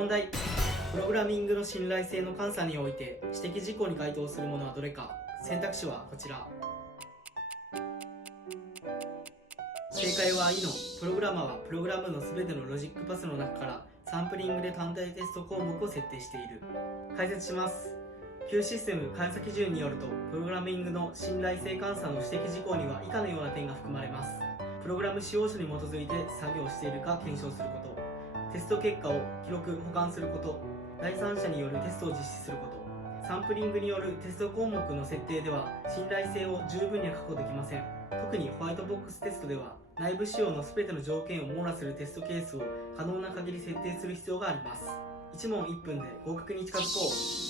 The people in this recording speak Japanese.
問題。プログラミングの信頼性の監査において指摘事項に該当するものはどれか。選択肢はこちら。正解は E のプログラマーはプログラムの全てのロジックパスの中からサンプリングで単体テスト項目を設定している。解説します。Q システム監査基準によると、プログラミングの信頼性監査の指摘事項には以下のような点が含まれます。プログラム使用書に基づいて作業しているか検証すること、テスト結果を記録・保管すること、第三者によるテストを実施すること。サンプリングによるテスト項目の設定では信頼性を十分には確保できません。特にホワイトボックステストでは内部仕様の全ての条件を網羅するテストケースを可能な限り設定する必要があります。1問1分で合格に近づこう。